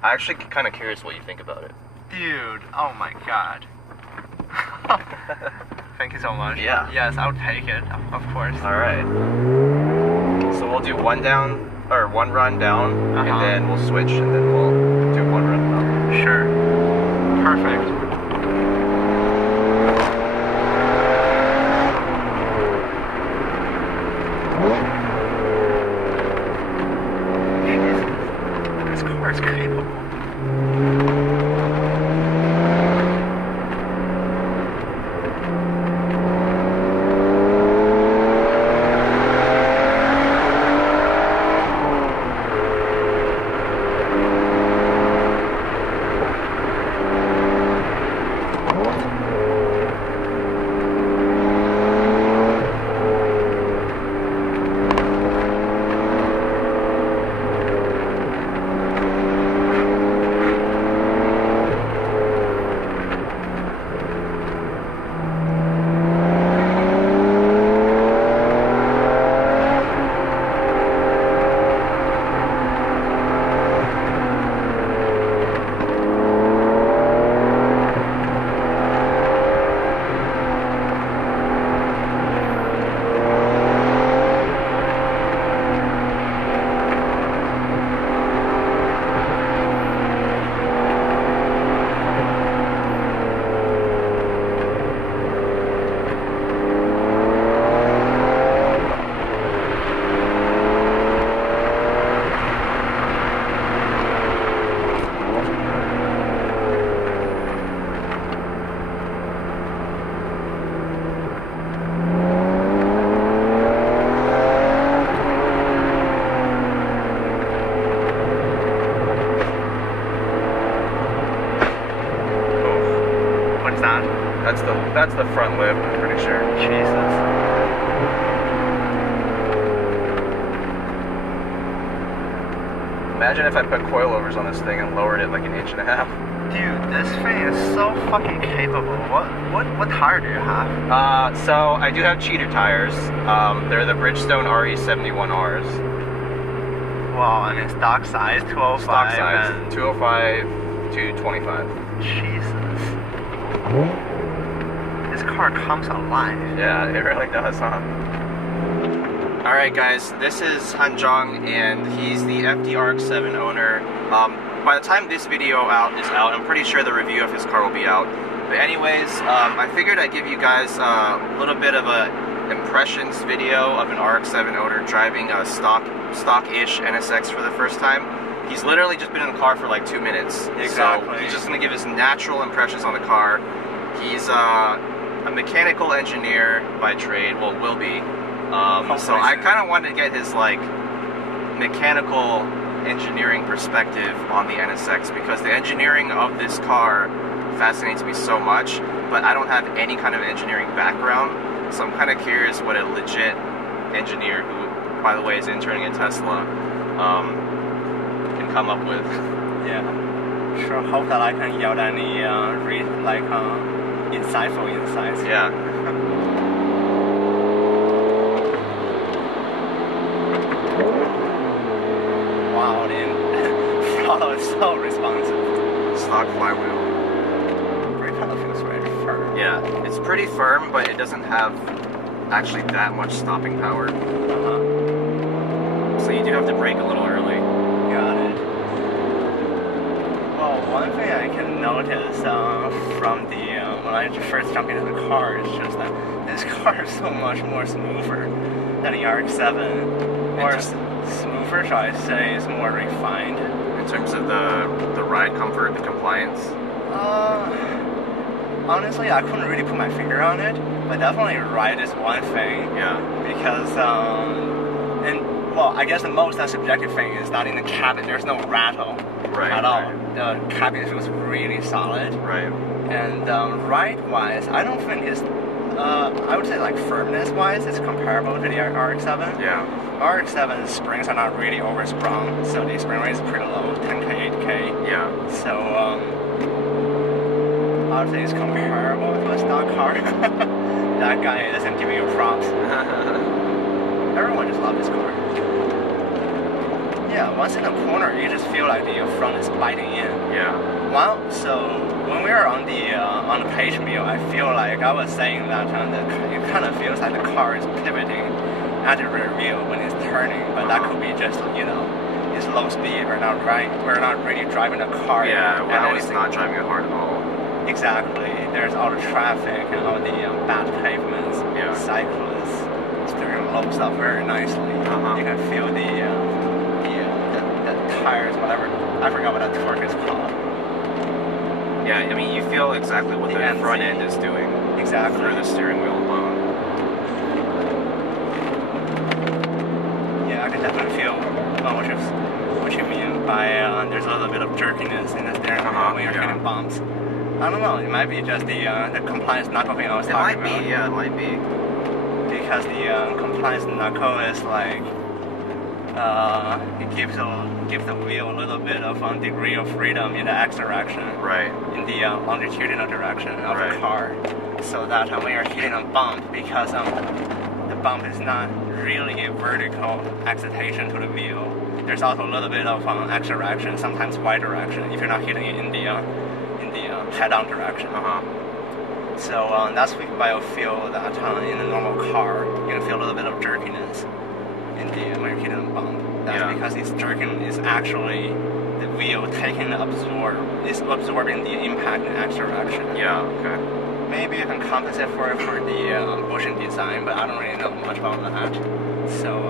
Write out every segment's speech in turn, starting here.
I'm actually kind of curious what you think about it. Dude, oh my god. Thank you so much. Yeah. Yes, I'll take it, of course. Alright. So we'll do one run down, and then we'll switch, and then we'll do one run up. Sure. Perfect. This car is capable. That's the front lip, I'm pretty sure. Jesus. Imagine if I put coilovers on this thing and lowered it like 1.5 inches. Dude, this thing is so fucking capable. What tire do you have? So I do have cheater tires. They're the Bridgestone RE71Rs. Wow, and it's stock size 205. Stock size 205 to 25. Jesus. This car comes alive. Yeah, it really does, huh? Alright guys, this is Han Zhang, and he's the FD-RX-7 owner. By the time this video is out, I'm pretty sure the review of his car will be out. But anyways, I figured I'd give you guys a little bit of a impressions video of an RX-7 owner driving a stock-ish NSX for the first time. He's literally just been in the car for like 2 minutes. Exactly. So he's just going to give his natural impressions on the car. He's a mechanical engineer by trade, well, will be. So I kind of wanted to get his like mechanical engineering perspective on the NSX, because the engineering of this car fascinates me so much, but I don't have any kind of engineering background, so I'm kind of curious what a legit engineer, who by the way is interning at Tesla, can come up with. Yeah. Sure, hope that I can yield any insightful insights. Yeah. Wow, the throttle is so responsive. Stock flywheel. Brake pedal feels very firm. Yeah, it's pretty firm, but it doesn't have actually that much stopping power. So you do have to brake a little early. Got it. Well, one thing I can notice from the when I first jumped into the car is just that this car is so much more smoother than the RX-7. Or smoother, shall I say, is more refined. In terms of the ride comfort, the compliance? Honestly, I couldn't really put my finger on it, but definitely ride is one thing. Yeah. Because, well, I guess the most subjective thing is that in the cabin there's no rattle at all. Right. The cabin feels really solid. Right. And ride-wise, I don't think it's, I would say like firmness-wise, it's comparable to the RX-7. Yeah. RX-7 springs are not really oversprung, so the spring rate is pretty low, 10K, 8K. Yeah. So, I would say it's comparable to a stock car. That guy doesn't give you props. Everyone just loves this car. Yeah, once in the corner, you just feel like the front is biting in. Yeah. Well, so when we were on the page meal, I feel like I was saying that it kind of feels like the car is pivoting at the rear wheel when it's turning, but that could be just it's low speed. We're not really driving the car. Yeah, I was not driving it hard at all. Exactly. There's all the traffic and all the bad pavements. Yeah. Cyclists steering loads up very nicely. You can feel the tires, whatever. I forgot what that torque is called. Yeah, I mean, you feel exactly what the front end is doing. Exactly. Through the steering wheel alone. Yeah, I can definitely feel what you mean by there's a little bit of jerkiness in the steering wheel when you're hitting bumps. I don't know, it might be just the compliance knuckle thing I was talking about. It might be. Because the compliance knuckle is like, it gives the wheel a little bit of degree of freedom in the X direction. Right. In the longitudinal direction of the car. So that when you're hitting a bump, because the bump is not really a vertical excitation to the wheel, there's also a little bit of X direction, sometimes Y direction, if you're not hitting it in the head-on direction. So that's why I feel that in a normal car, you can feel a little bit of jerkiness when you're hitting a bump. That's because it's jerking is actually the wheel is absorbing the impact in X direction. Yeah, okay. Maybe you can compensate for the bushing design, but I don't really know much about that. So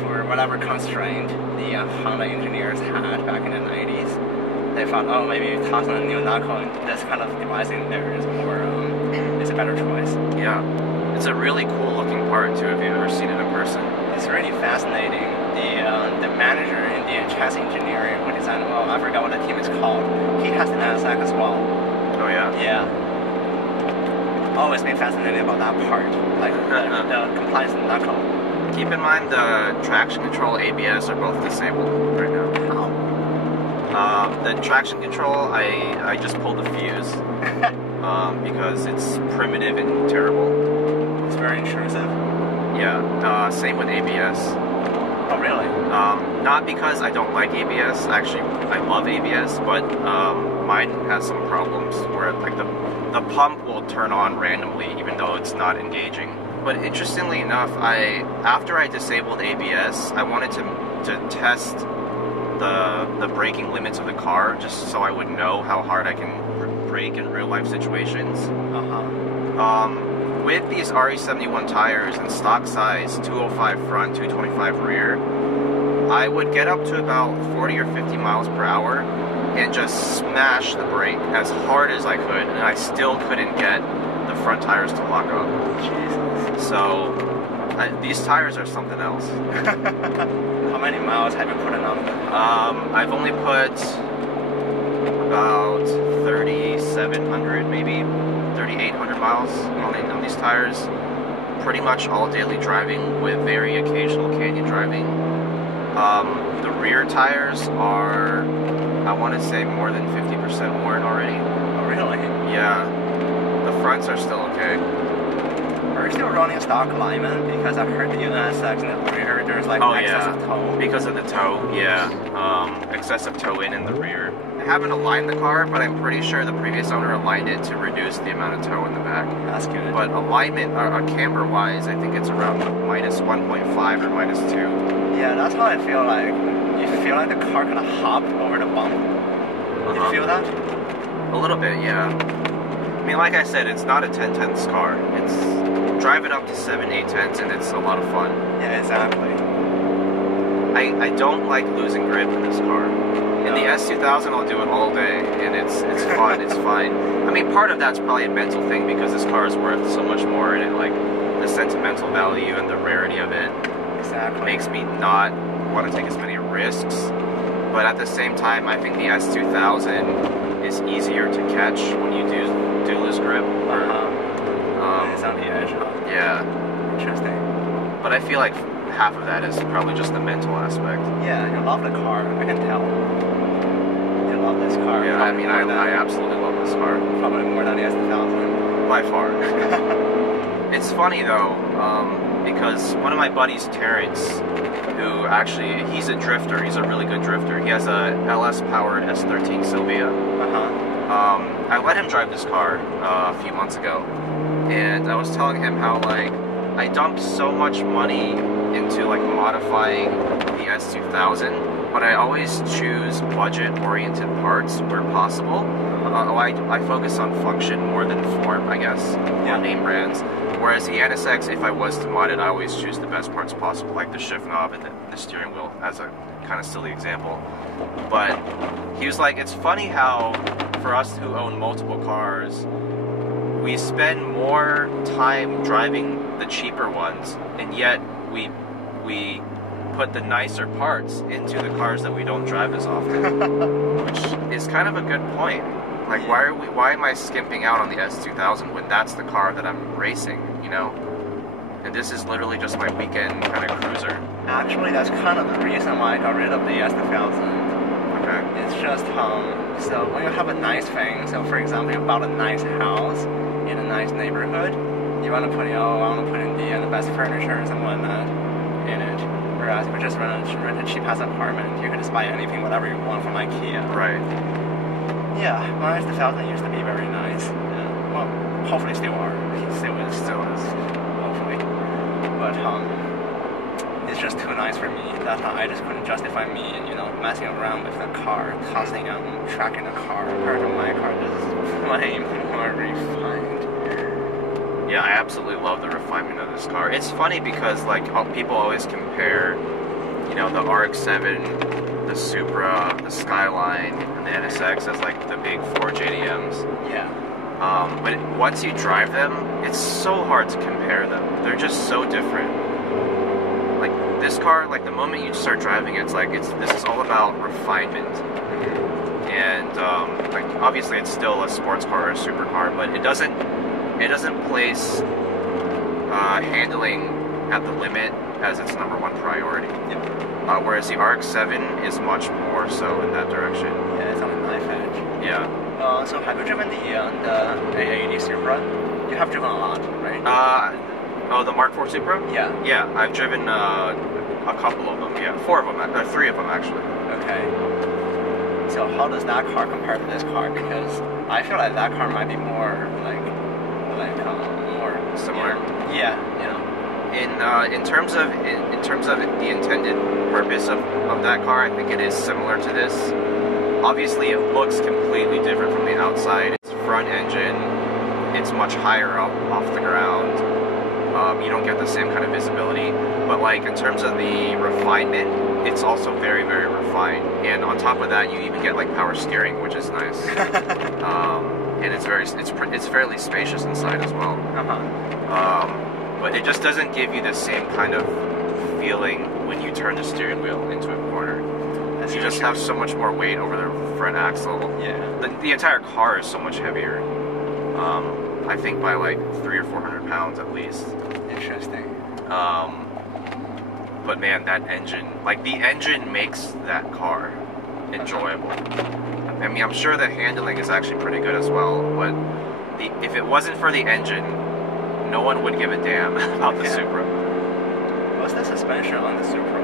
for whatever constraint the Honda engineers had back in the 90s, they thought, oh, maybe tossing a new knuckle and this kind of device in there is is a better choice. Yeah. It's a really cool looking part too if you've ever seen it in person. It's really fascinating. The manager in the chassis engineering who designed, well, I forgot what the team is called. He has an NSX as well. Oh yeah? Yeah. Always been fascinated about that part, like the compliance knuckle. Keep in mind the traction control, ABS are both disabled right now. How? The traction control, I just pulled the fuse because it's primitive and terrible. It's very intrusive. Yeah, same with ABS. Oh really? Not because I don't like ABS, actually I love ABS, but mine has some problems where like the pump will turn on randomly even though it's not engaging. But interestingly enough, after I disabled ABS, I wanted to test the braking limits of the car just so I would know how hard I can brake in real life situations. With these RE71 tires and stock size 205 front, 225 rear, I would get up to about 40 or 50 miles per hour and just smash the brake as hard as I could, and I still couldn't get the front tires to lock up. Jesus. So these tires are something else. How many miles have you put in on them? I've only put about 3,700, maybe 3,800 miles on these tires. Pretty much all daily driving with very occasional canyon driving. The rear tires are, I want to say, more than 50% worn already. Oh really? Yeah. The fronts are still okay. Are you still running stock alignment? Because I've heard the NSX in the rear, there's like excessive toe. Because of the toe, yeah. Excessive toe in the rear. I haven't aligned the car, but I'm pretty sure the previous owner aligned it to reduce the amount of toe in the back. That's good. But alignment, camber-wise, I think it's around minus 1.5 or minus 2. Yeah, that's how I feel like. You feel like the car kind of hop over the bump. You feel that? A little bit, yeah. I mean, like I said, it's not a 10/10ths car. It's drive it up to 7/8/10ths and it's a lot of fun. Yeah, exactly. I don't like losing grip in this car. In the S2000, I'll do it all day, and it's fun. It's fine. I mean, part of that's probably a mental thing because this car is worth so much more, and like the sentimental value and the rarity of it makes me not want to take as many risks. But at the same time, I think the S2000 is easier to catch when you do lose grip. It's on the edge. Yeah. Interesting. But I feel like half of that is probably just the mental aspect. Yeah, you love the car. I can tell. You love this car. Yeah, I mean, I absolutely love this car. Probably more than the S2000. By far. It's funny though. because one of my buddies, Terrence, who actually, he's a drifter, he's a really good drifter. He has a LS-powered S13 Silvia. I let him drive this car a few months ago, and I was telling him how, like, I dumped so much money into, like, modifying the S2000, but I always choose budget-oriented parts where possible. I focus on function more than form, I guess, or name brands. Whereas the NSX, if I was to mod it, I always choose the best parts possible, like the shift knob and the steering wheel, as a kind of silly example. But he was like, it's funny how, for us who own multiple cars, we spend more time driving the cheaper ones, and yet we put the nicer parts into the cars that we don't drive as often, which is kind of a good point. Like, why am I skimping out on the S2000 when that's the car that I'm racing, you know? And this is literally just my weekend kind of cruiser. Actually, that's kind of the reason why I got rid of the S2000. Okay. It's just, so when you have a nice thing, so for example, you bought a nice house in a nice neighborhood, you want to put, I want to put in the best furniture and whatnot in it. Whereas if you just rent a cheap-ass apartment, you can just buy anything, whatever you want from IKEA. Right. Yeah, my S2000 used to be very nice. Yeah. Well, hopefully still are. Still is. Hopefully. But it's just too nice for me. That I just couldn't justify me, messing around with the car, tracking the car. Compared to my car, just way more refined. Yeah, I absolutely love the refinement of this car. It's funny because, like, people always compare, the RX-7, the Supra, the Skyline, and the NSX as, like, the big four JDMs. Yeah. But once you drive them, it's so hard to compare them. They're just so different. Like, this car, like, the moment you start driving it, this is all about refinement. And, like, obviously it's still a sports car or a supercar, but it doesn't place handling at the limit as its #1 priority. Yeah. Whereas the RX-7 is much more so in that direction. Yeah, it's on the knife edge. Yeah. So have you driven the A80 Supra? You have driven a lot, right? Oh, the Mark IV Supra? Yeah. Yeah, I've driven a couple of them. Yeah, 3 of them actually. Okay. So how does that car compare to this car? Because I feel like that car might be more more similar. Yeah. In terms of the intended purpose of that car, I think it is similar to this. Obviously, it looks completely different from the outside. It's front engine. It's much higher up off the ground. You don't get the same kind of visibility. But like in terms of the refinement, it's also very, very refined. And on top of that, you even get like power steering, which is nice. And it's fairly spacious inside as well. But it just doesn't give you the same kind of feeling when you turn the steering wheel into a corner. You just have so much more weight over the front axle. Yeah. The entire car is so much heavier. I think by like 300 or 400 pounds at least. Interesting. But man, that engine, like the engine makes that car enjoyable. I mean, I'm sure the handling is actually pretty good as well, but if it wasn't for the engine, no one would give a damn about the Supra. What's the suspension on the Supra?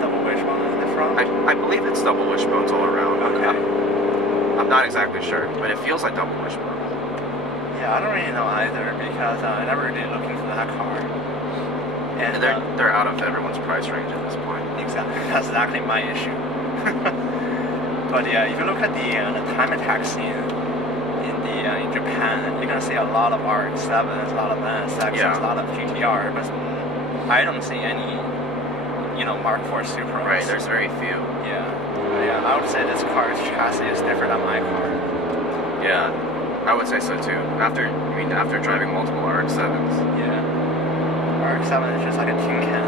Double wishbone in the front? I believe it's double wishbones all around. Okay. I'm not exactly sure, but it feels like double wishbone. Yeah, I don't really know either because I never really looked into that car. And they're out of everyone's price range at this point. Exactly, that's exactly my issue. But yeah, if you look at the time attack scene in Japan, you're gonna see a lot of RX-7s, a lot of NSXs, a lot of GTR, but I don't see any, Mark IV Supras. Right, there's very few. Yeah, I would say this car's chassis is different than my car. Yeah, I would say so too. After driving multiple RX-7s. Yeah, RX-7 is just like a tin can,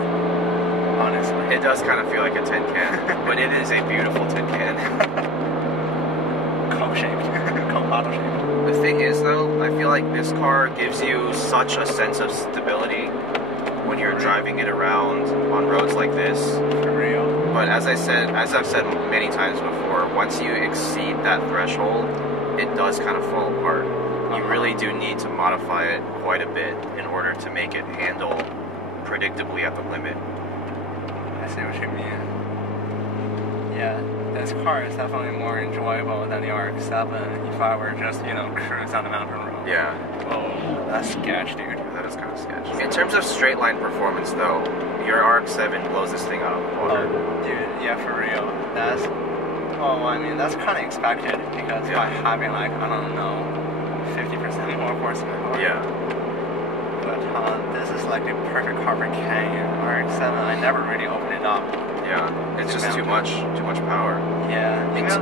honestly. It does kind of feel like a tin can, but it is a beautiful tin can. Coke-shaped, Coke bottle shaped. The thing is though, I feel like this car gives you such a sense of stability when you're driving it around on roads like this. For real. But as I've said many times before, once you exceed that threshold, it does kind of fall apart. You really do need to modify it quite a bit in order to make it handle predictably at the limit. I see what you mean. Yeah, this car is definitely more enjoyable than the RX-7 if I were just, you know, cruise on the mountain road. Yeah. Oh, that's sketch, dude. That is kind of sketchy. In terms of straight line performance, though, your RX-7 blows this thing out of the water. Oh, dude, yeah, for real. That's, well, I mean, that's kind of expected because by having, like, I don't know, 50% more horsepower. Yeah. But this is like the perfect car for canyon. RX-7, I never really opened it up. Yeah, it's just too much power. Yeah, you know,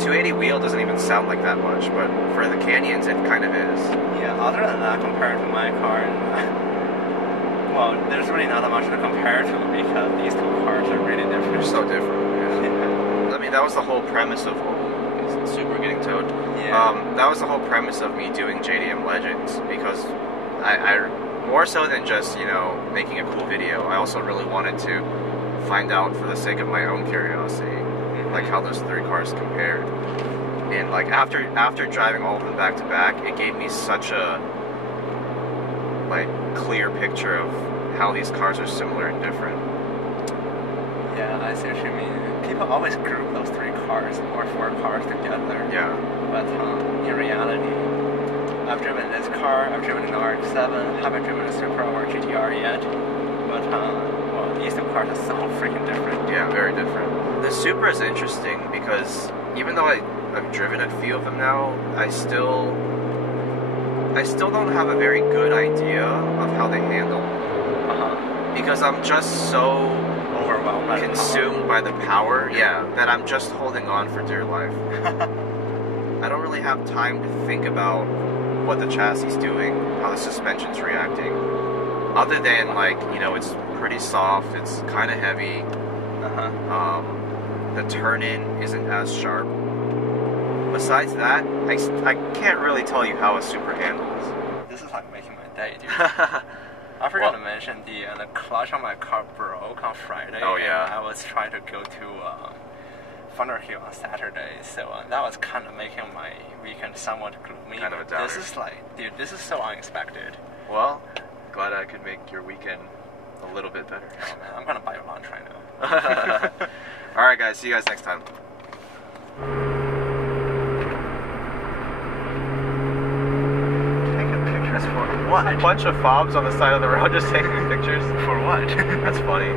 280 wheel doesn't even sound like that much, but for the canyons, it kind of is. Yeah, other than that, compared to my car, well, there's really not that much to compare to because these two cars are really different. They're so different. Yeah. I mean, that was the whole premise of Super getting towed. Yeah. That was the whole premise of me doing JDM Legends because I more so than just, you know, making a cool video, I also really wanted to find out for the sake of my own curiosity, like how those three cars compared. And like after driving all of them back to back, it gave me such a like clear picture of how these cars are similar and different. Yeah, I see what you mean. People always group those three cars or four cars together. Yeah. But in reality, I've driven this car, I've driven an RX-7, haven't driven a Supra or GTR yet. But well, these two cars are so freaking different. Yeah, very different. The Supra is interesting because even though I've driven a few of them now, I still don't have a very good idea of how they handle. Because I'm just so overwhelmed, consumed by the power, that I'm just holding on for dear life. I don't really have time to think about what the chassis is doing, how the suspension's reacting. Other than, like, you know, it's pretty soft, it's kind of heavy. The turn-in isn't as sharp. Besides that, I can't really tell you how a Supra handles. This is like making my day, dude. I forgot to mention the clutch on my car broke on Friday. Oh yeah. And I was trying to go to Thunderhill on Saturday, so that was kind of making my weekend somewhat gloomy. Kind of a downer. This is like, dude, this is so unexpected. Well, glad I could make your weekend a little bit better. Oh man, I'm gonna buy a lunch right now. Alright guys, see you guys next time. Taking pictures for what? A bunch of fobs on the side of the road just taking pictures. For what? That's funny.